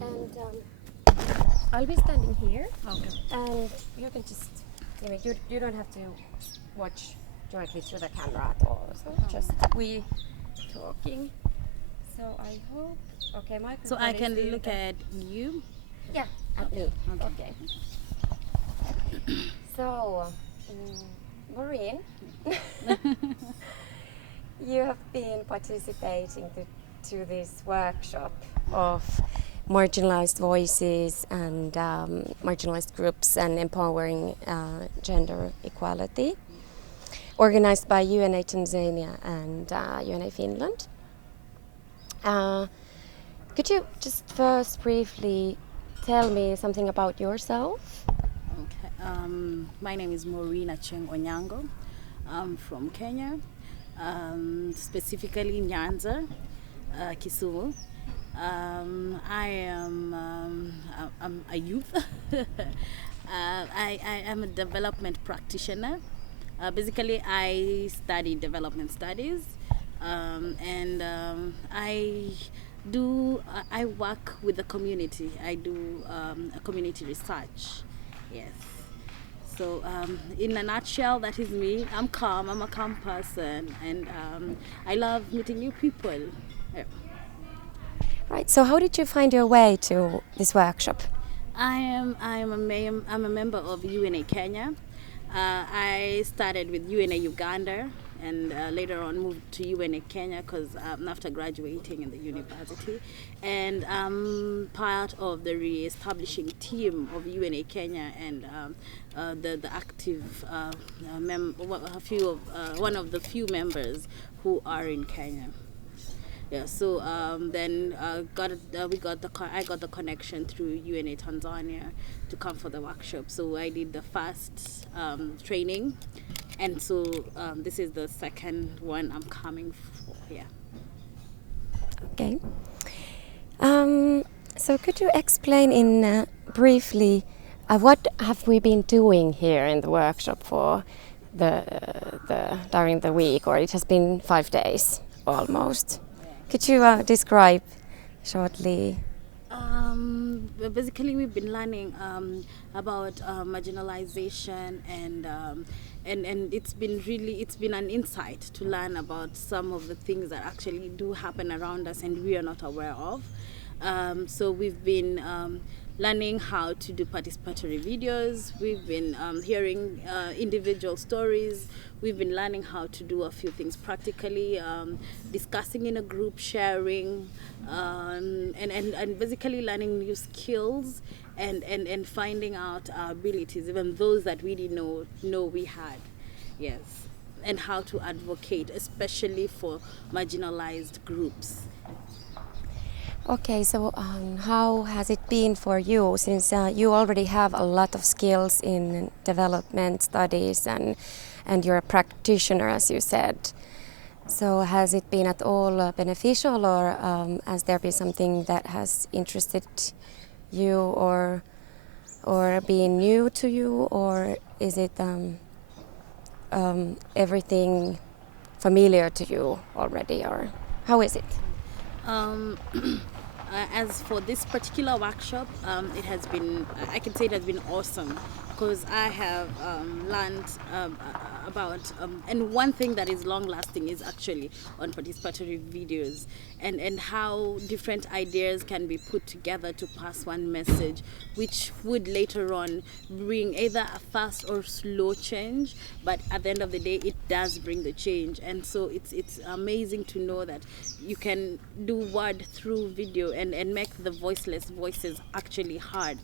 And I'll be standing here. Okay. And you can just, you don't have to watch directly to the camera at all. So just we talking. So I hope, okay, my So I can look at you? Yeah, at me. Okay. So, Maurine, you have been participating to this workshop of marginalized voices and marginalized groups and empowering gender equality, organized by UNA Tanzania and UNA Finland. Could you just first briefly tell me something about yourself? Okay. My name is Maurine Achien Onyango. I'm from Kenya, specifically Nyanza, Kisumu. I am I'm a youth. I am a development practitioner. Basically, I study development studies, and I work with the community. I do a community research. Yes. So in a nutshell, that is me. I'm calm. I'm a calm person, and I love meeting new people. Yeah. Right. So, how did you find your way to this workshop? I'm a member of UNA Kenya. I started with UNA Uganda and later on moved to UNA Kenya because after graduating in the university, and I'm part of the re-establishing team of UNA Kenya and the active one of the few members who are in Kenya. Yeah, so then I got the connection through UNA Tanzania to come for the workshop. So I did the first training, and so this is the second one I'm coming for. Yeah. Okay. So, could you explain in briefly what have we been doing here in the workshop for the during the week, or it has been 5 days almost? Could you describe shortly? Basically, we've been learning about marginalization and it's been an insight to learn about some of the things that actually do happen around us and we are not aware of. So we've been learning how to do participatory videos. We've been hearing individual stories. We've been learning how to do a few things practically, discussing in a group, sharing, and basically learning new skills and finding out our abilities, even those that we didn't know we had. Yes. And how to advocate, especially for marginalized groups. Okay, so how has it been for you since you already have a lot of skills in development studies and you're a practitioner, as you said? So has it been at all beneficial, or has there been something that has interested you or been new to you, or is it everything familiar to you already, or how is it? As for this particular workshop, I can say it has been awesome because I have learned about, and one thing that is long lasting is actually on participatory videos and how different ideas can be put together to pass one message, which would later on bring either a fast or slow change, but at the end of the day, it does bring the change. And so it's amazing to know that you can do word through video and make the voiceless voices actually heard.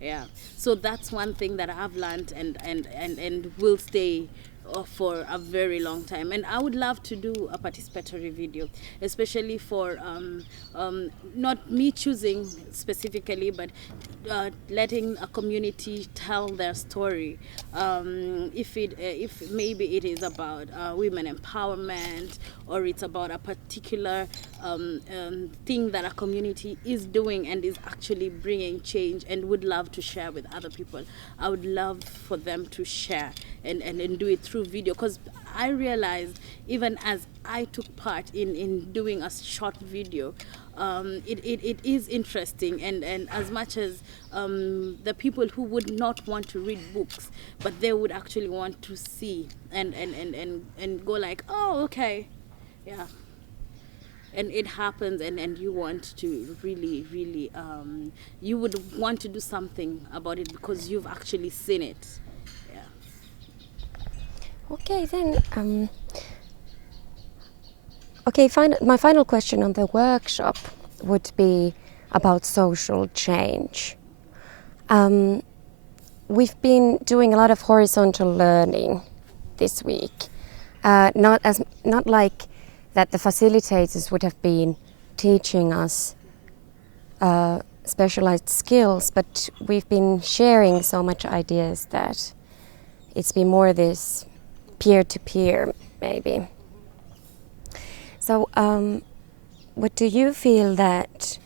Yeah, so that's one thing that I've learned and will stay for a very long time. And I would love to do a participatory video, especially for not me choosing specifically, but letting a community tell their story. If maybe it is about women empowerment, or it's about a particular thing that a community is doing and is actually bringing change and would love to share with other people, I would love for them to share and do it through video, because I realized even as I took part in doing a short video, it is interesting, and as much as the people who would not want to read books, but they would actually want to see and go like, oh, okay, yeah, and it happens, and you want to really you would want to do something about it because you've actually seen it. Yeah. Okay, then. My final question on the workshop would be about social change. We've been doing a lot of horizontal learning this week. Not like that the facilitators would have been teaching us specialized skills, but we've been sharing so much ideas that it's been more this peer-to-peer maybe. So what do you feel that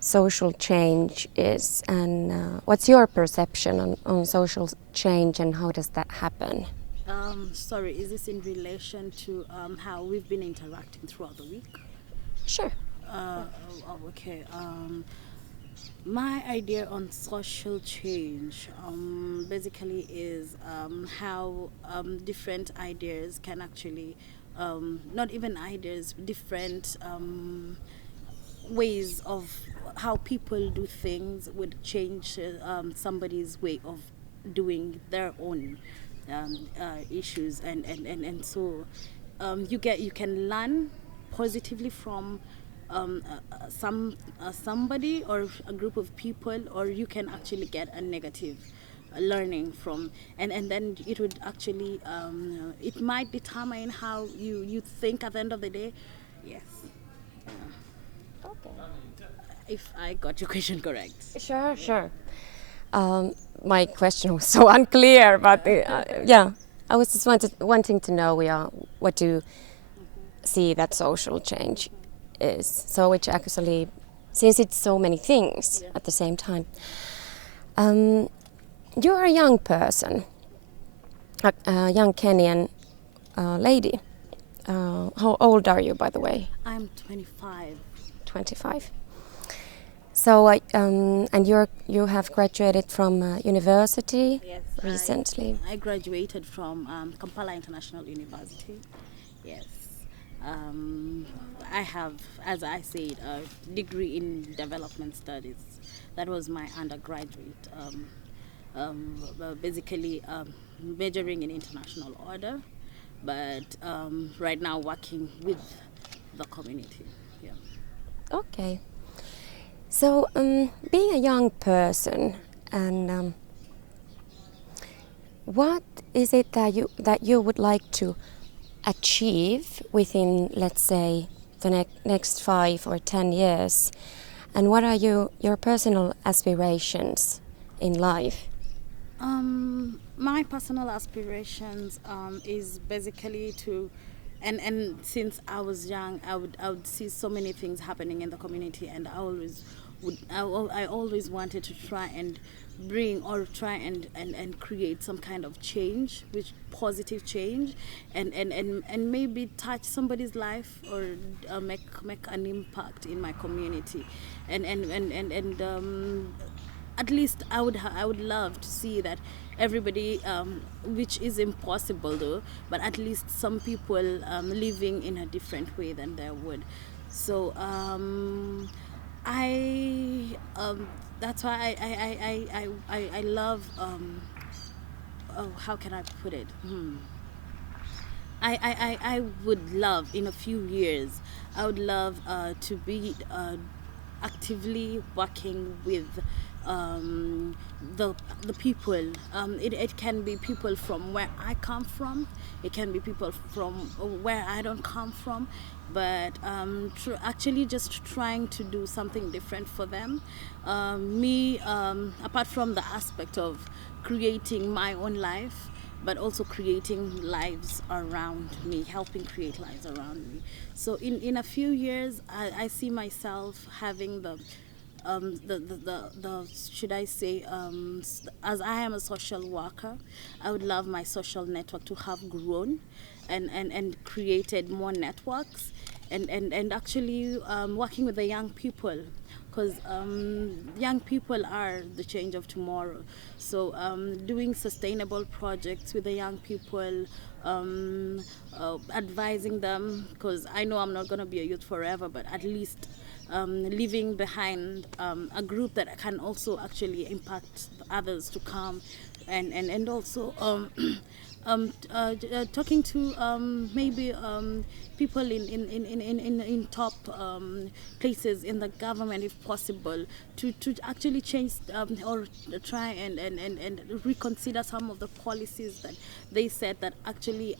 social change is, and what's your perception on social change, and how does that happen? Sorry, is this in relation to how we've been interacting throughout the week? Sure. Okay. My idea on social change basically is how different ideas can actually, not even ideas, different ways of how people do things would change somebody's way of doing their own issues, and so you can learn positively from somebody or a group of people, or you can actually get a negative learning from, and then it would actually it might determine how you think at the end of the day. Yes. Okay. If I got your question correct. Sure. My question was so unclear, but yeah, I was just wanting to know what you see that social change is. So which actually, since it's so many things at the same time. You're a young person, a young Kenyan lady. How old are you, by the way? I'm 25. 25. So, and you have graduated from university recently. I graduated from Kampala International University. Yes. I have, as I said, a degree in development studies. That was my undergraduate. Basically, majoring in international order, but right now working with the community. Yeah. Okay. So, being a young person, and what is it that you would like to achieve within, let's say, the next 5 or 10 years, and what are your personal aspirations in life? My personal aspirations is basically to, and since I was young, I would see so many things happening in the community, and I always wanted to try and bring or try and create some kind of change, which positive change, and maybe touch somebody's life, or make an impact in my community, and at least I would love to see that everybody, which is impossible though, but at least some people living in a different way than they would. So I that's why I love how can I put it? I would love, in a few years, I would love to be actively working with the people. It can be people from where I come from. It can be people from where I don't come from. But actually just trying to do something different for them. Apart from the aspect of creating my own life, but also creating lives around me, helping create lives around me. So in a few years, I see myself having the should I say, as I am a social worker, I would love my social network to have grown and created more networks, and actually working with the young people, because young people are the change of tomorrow. So doing sustainable projects with the young people, advising them, because I know I'm not going to be a youth forever, but at least leaving behind a group that can also actually impact others to come, and also talking to maybe people in top places in the government, if possible, to actually change or try and reconsider some of the policies that they said that actually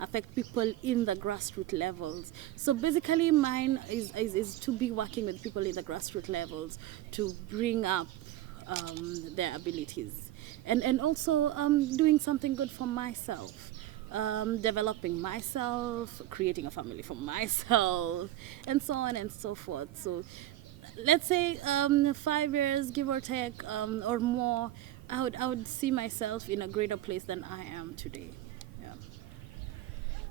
affect people in the grassroots levels. So basically mine is to be working with people in the grassroots levels to bring up their abilities, and also doing something good for myself, developing myself, creating a family for myself, and so on and so forth. So let's say 5 years, give or take, or more, I would see myself in a greater place than I am today. Yeah.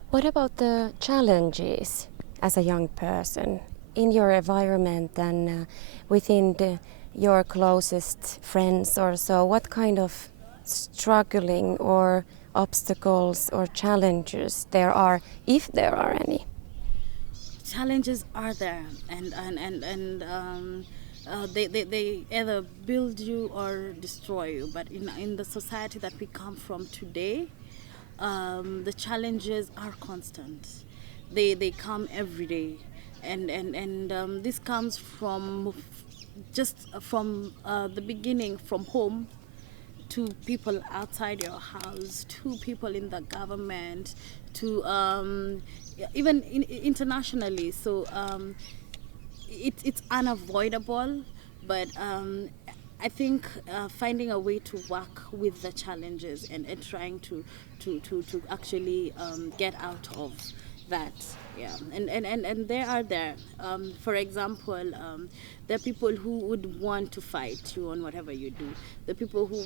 What about the challenges as a young person in your environment and within your closest friends or so? What kind of struggling or obstacles or challenges there are, if there are any? Challenges are there, and they either build you or destroy you. But in the society that we come from today, the challenges are constant. They come every day, and this comes from just from the beginning, from home to people outside your house, to people in the government, to even internationally. So it's unavoidable, but I think finding a way to work with the challenges, and trying to actually get out of that. Yeah, and there, for example, there are people who would want to fight you on whatever you do. The people who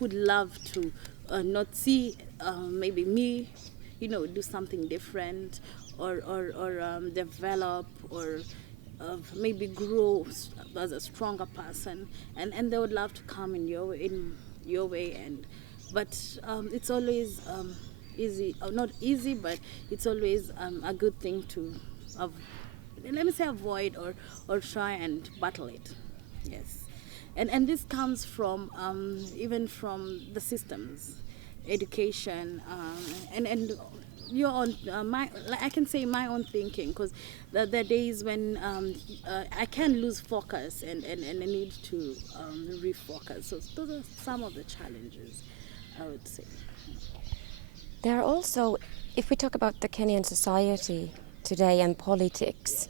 would love to not see maybe me, do something different, or develop, or maybe grow as a stronger person, and they would love to come in your way, but it's always easy, or not easy, but it's always a good thing to let me say avoid, or try and battle it. Yes, and this comes from even from the systems, education, and your own I can say my own thinking, because the days when I can lose focus, and I need to refocus. So those are some of the challenges, I would say. There are also, if we talk about the Kenyan society today and politics,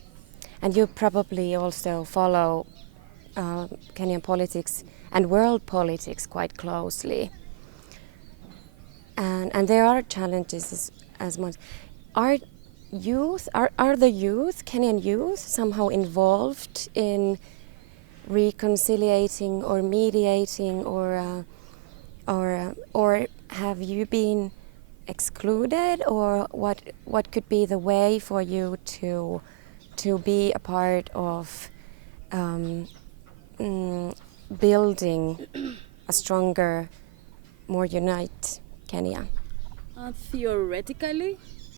and you probably also follow Kenyan politics and world politics quite closely, and there are challenges as much. Are the youth, Kenyan youth, somehow involved in reconciliating or mediating, or have you been excluded, or what could be the way for you to be a part of building a stronger, more united Kenya? Theoretically,